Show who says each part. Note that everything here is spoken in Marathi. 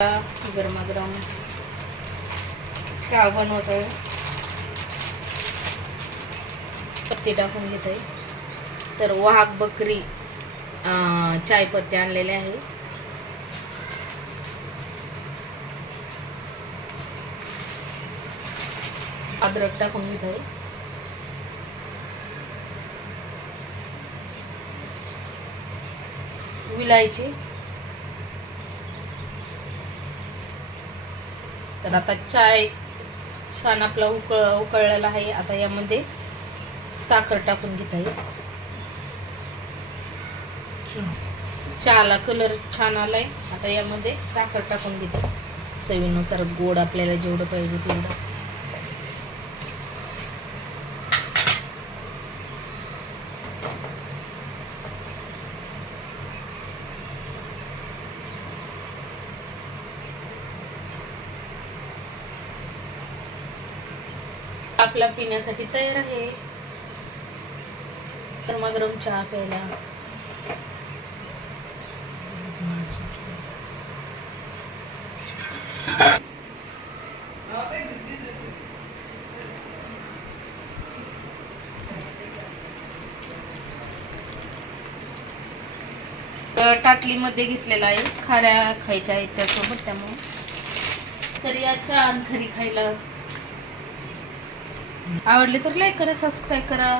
Speaker 1: गरमागरम चहा बनवत आहे पत्ती टाकून घेत आहे तर वाघ बकरी अं, चायपत्ती आणलेले आहे. अद्रक टाकून घेत आहे विलायची. तर आता चाय छान आपला उकळ उकळलेला आहे. आता यामध्ये साखर टाकून घेत आहे. चहाला कलर छान आलाय. आता यामध्ये साखर टाकून घेते. चवीनुसार गोड आपल्याला जेवढं पाहिजे तेवढं. आपला पिण्यासाठी तयार आहे. गरमागरम चहा प्यायला. तर टाटलीमध्ये घेतलेला आहे. खाऱ्या खायच्या आहेत त्यासोबत त्यामुळे. तर या आणखरी खायला आवडले तर लाईक करा सबस्क्राईब करा.